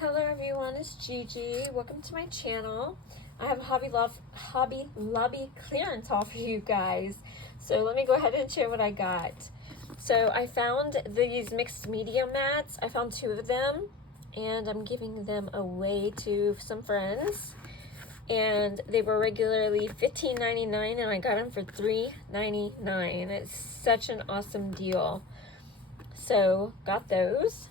Hello everyone, it's Gigi. Welcome to my channel. I have a Hobby Lobby clearance haul for you guys. So let me go ahead and share what I got. So I found these mixed media mats. I found 2 of them and I'm giving them away to some friends. And they were regularly $15.99 and I got them for $3.99. It's such an awesome deal. So got those.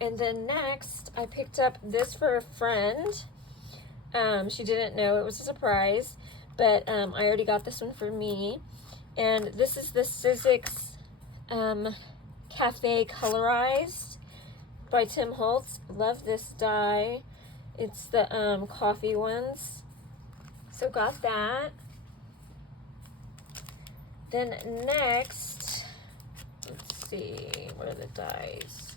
And then next, I picked up this for a friend. She didn't know, it was a surprise, but I already got this one for me. And this is the Sizzix Cafe Colorized by Tim Holtz. Love this die. It's the coffee ones. So got that. Then next, let's see, what are the dies?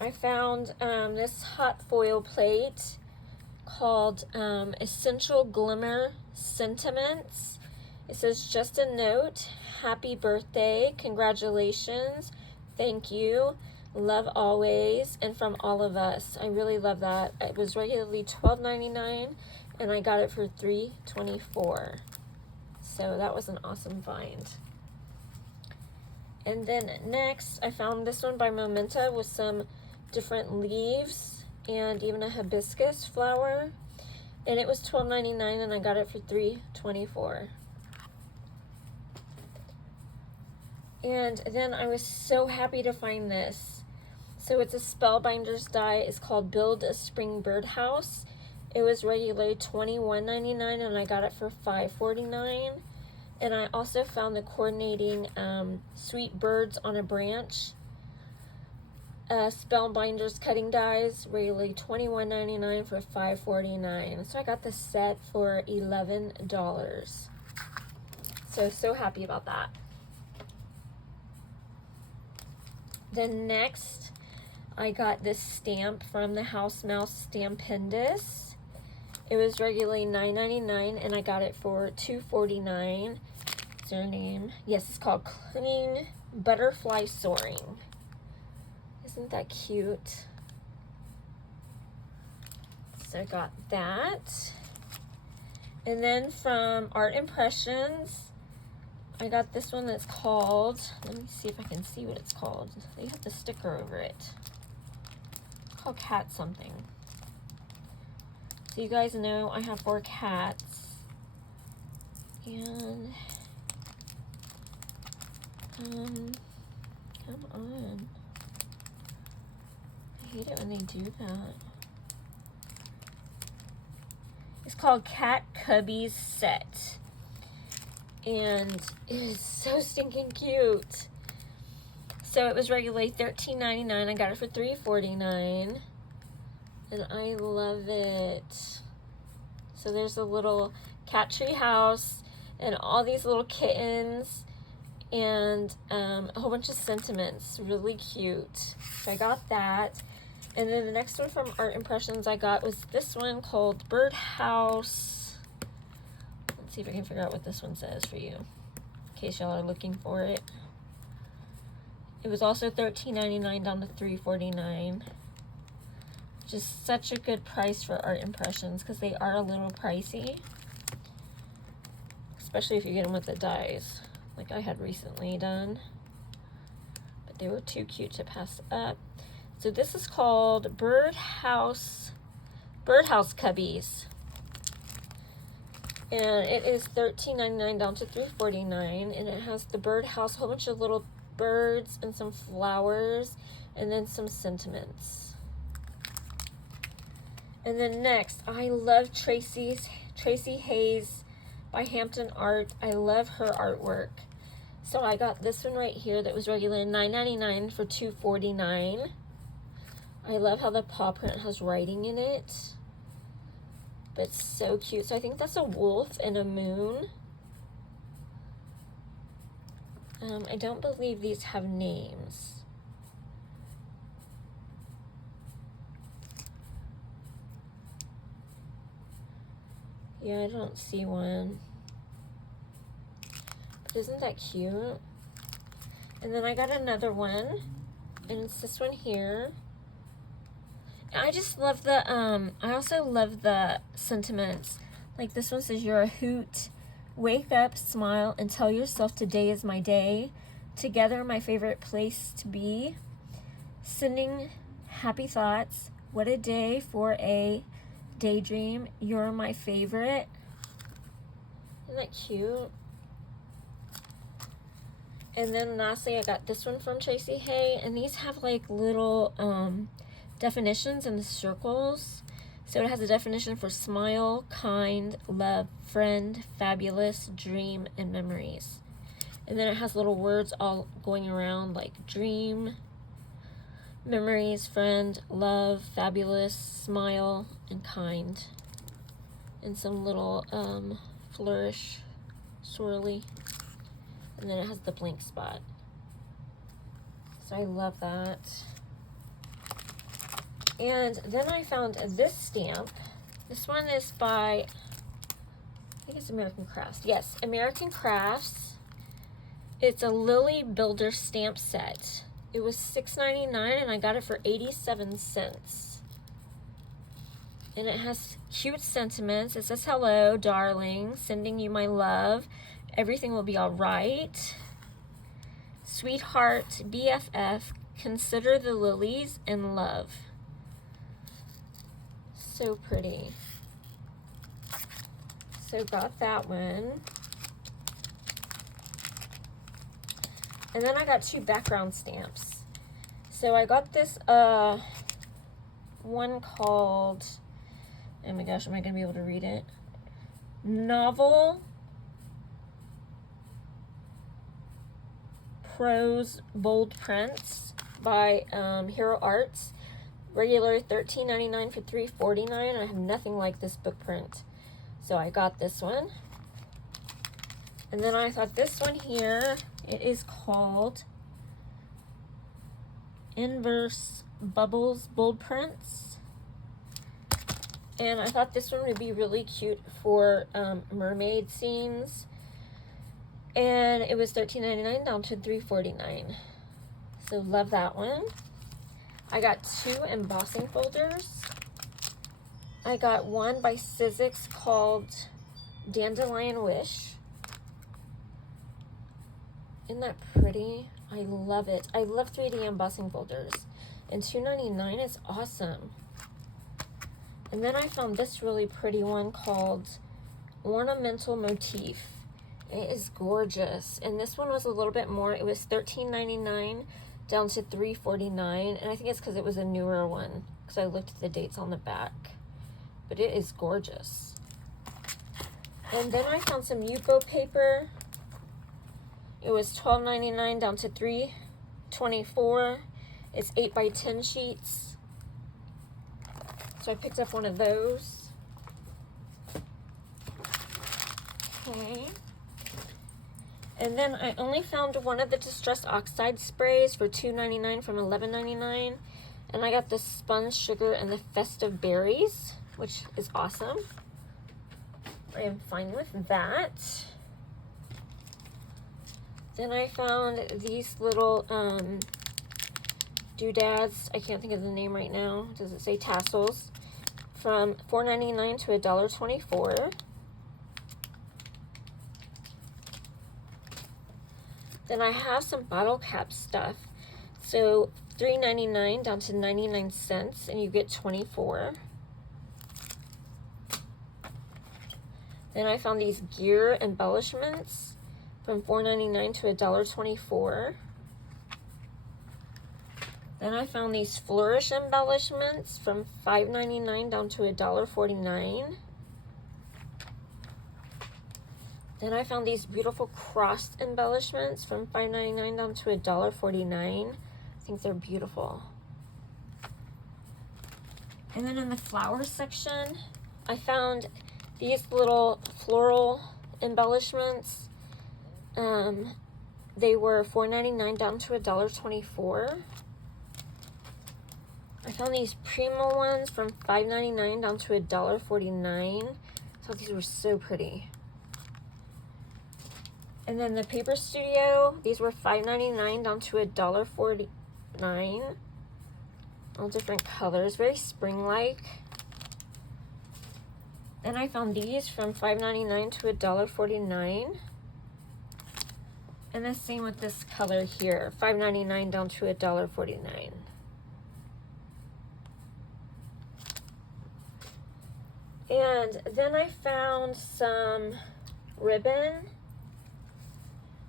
I found this hot foil plate called Essential Glimmer Sentiments. It says, just a note, happy birthday, congratulations, thank you, love always, and from all of us. I really love that. It was regularly $12.99 and I got it for $3.24. So that was an awesome find. And then next, I found this one by Momenta with some different leaves and even a hibiscus flower, and it was $12.99 and I got it for $3.24. And then I was so happy to find this. So it's a Spellbinders die. It's called Build a Spring Birdhouse. It was regularly $21.99 and I got it for $5.49. And I also found the coordinating Sweet Birds on a Branch Spellbinders cutting dies, regularly $21.99 for $5.49. So I got the set for $11. So happy about that. Then next, I got this stamp from the House Mouse Stampendous. It was regularly $9.99 and I got it for $2.49. Is their name? Yes, it's called Clean Butterfly Soaring. Isn't that cute? So I got that. And then from Art Impressions, I got this one that's called, let me see if I can see what it's called. They have the sticker over it. It's called Cat something. So you guys know I have 4 cats. And come on. I hate it when they do that. It's called Cubbies Set. And it is so stinking cute. So it was regularly $13.99. I got it for $3.49. And I love it. So there's a little cat tree house and all these little kittens and a whole bunch of sentiments. Really cute. So I got that. And then the next one from Art Impressions I got was this one called Birdhouse. Let's see if I can figure out what this one says for you, in case y'all are looking for it. It was also $13.99 down to $3.49. Which is such a good price for Art Impressions because they are a little pricey. Especially if you get them with the dies, like I had recently done. But they were too cute to pass up. So this is called Birdhouse Cubbies. And it is $13.99 down to $3.49. And it has the birdhouse, a whole bunch of little birds and some flowers and then some sentiments. And then next, I love Tracy Hayes by Hampton Art. I love her artwork. So I got this one right here that was regular $9.99 for $2.49. I love how the paw print has writing in it. But it's so cute. So I think that's a wolf and a moon. I don't believe these have names. Yeah, I don't see one. But isn't that cute? And then I got another one, and it's this one here. I just love the, I also love the sentiments. Like this one says, you're a hoot. Wake up, smile, and tell yourself today is my day. Together, my favorite place to be. Sending happy thoughts. What a day for a daydream. You're my favorite. Isn't that cute? And then lastly, I got this one from Tracy Hay, and these have like little definitions in the circles. So it has a definition for smile, kind, love, friend, fabulous, dream, and memories. And then it has little words all going around like dream, memories, friend, love, fabulous, smile, and kind. And some little flourish, swirly. And then it has the blank spot. So I love that. And then I found this stamp. This one is by, I think it's American Crafts. Yes, American Crafts. It's a Lily Builder stamp set. It was $6.99 and I got it for 87 cents. And it has cute sentiments. It says, hello, darling, sending you my love. Everything will be all right. Sweetheart, BFF, consider the lilies and love. So pretty. So got that one. And then I got 2 background stamps. So I got this one called, oh my gosh, am I gonna be able to read it? Novel Prose Bold Prints by Hero Arts. Regular $13.99 for $3.49. I have nothing like this book print, so I got this one. And then I thought this one here, it is called Inverse Bubbles Bold Prints. And I thought this one would be really cute for mermaid scenes. And it was $13.99 down to $3.49. So love that one. I got 2 embossing folders. I got one by Sizzix called Dandelion Wish. Isn't that pretty? I love it. I love 3D embossing folders. And $2.99 is awesome. And then I found this really pretty one called Ornamental Motif. It is gorgeous. And this one was a little bit more. It was $13.99 down to $3.49. And I think it's because it was a newer one, because I looked at the dates on the back. But it is gorgeous. And then I found some Yuko paper. It was $12.99 down to $3.24. It's 8 by 10 sheets. So I picked up one of those. Okay. And then I only found one of the Distressed Oxide sprays for $2.99 from $11.99. And I got the Spun Sugar and the Festive Berries, which is awesome. I am fine with that. Then I found these little doodads. I can't think of the name right now. Does it say tassels? From $4.99 to $1.24. Then I have some bottle cap stuff. So $3.99 down to 99 cents, and you get 24. Then I found these gear embellishments from $4.99 to $1.24. Then I found these flourish embellishments from $5.99 down to $1.49. Then I found these beautiful crossed embellishments from $5.99 down to $1.49. I think they're beautiful. And then in the flowers section, I found these little floral embellishments. They were $4.99 down to $1.24. I found these Primo ones from $5.99 down to $1.49. I thought these were so pretty. And then the Paper Studio, these were $5.99 down to $1.49. All different colors, very spring-like. Then I found these from $5.99 to $1.49. And the same with this color here, $5.99 down to $1.49. And then I found some ribbon.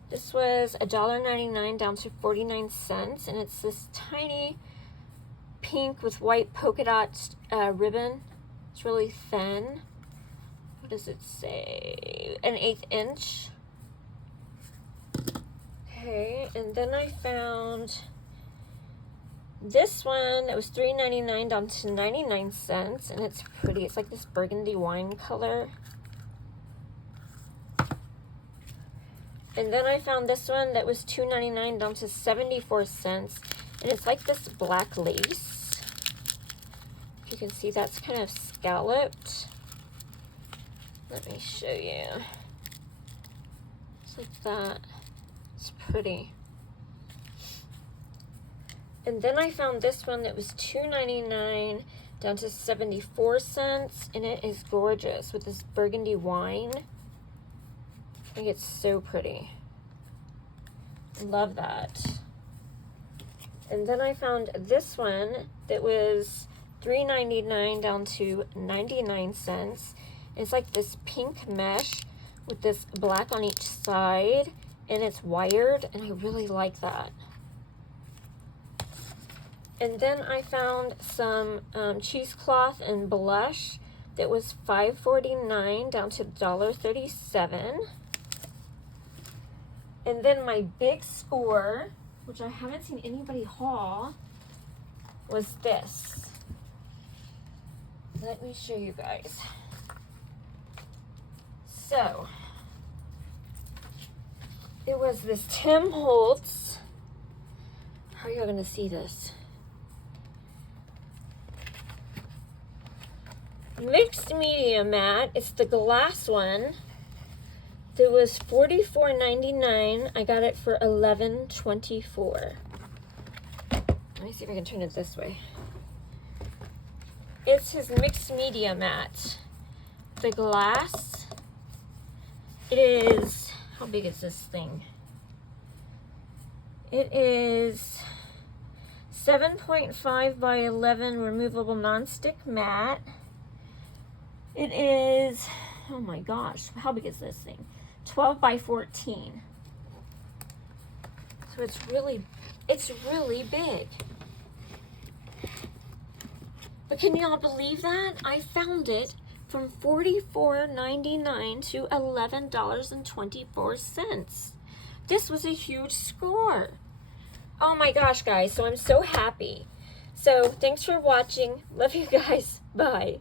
This was $1.99 down to 49 cents, and it's this tiny pink with white polka dot ribbon. It's really thin. What does it say? An 1/8 inch. Okay, and then I found this one that was $3.99 down to 99 cents, and it's pretty. It's like this burgundy wine color. And then I found this one that was $2.99 down to 74 cents, and it's like this black lace. If you can see, that's kind of scalloped. Let me show you. It's like that. It's pretty. And then I found this one that was $2.99 down to 74 cents, and it is gorgeous with this burgundy wine. I think it's so pretty. Love that. And then I found this one that was $3.99 down to 99 cents. It's like this pink mesh with this black on each side, and it's wired, and I really like that. And then I found some cheesecloth and blush that was $5.49 down to $1.37. And then my big score, which I haven't seen anybody haul, was this. Let me show you guys. So, it was this Tim Holtz. How are you going to see this? Mixed media mat. It's the glass one. It was $44.99. I got it for $11.24. Let me see if I can turn it this way. It's his mixed media mat. The glass. It is, how big is this thing? It is 7.5 by 11 removable nonstick mat. It is, oh my gosh, how big is this thing? 12 by 14. So it's really big. But can y'all believe that? I found it from $44.99 to $11.24. This was a huge score. Oh my gosh, guys, so I'm so happy. So thanks for watching. Love you guys. Bye.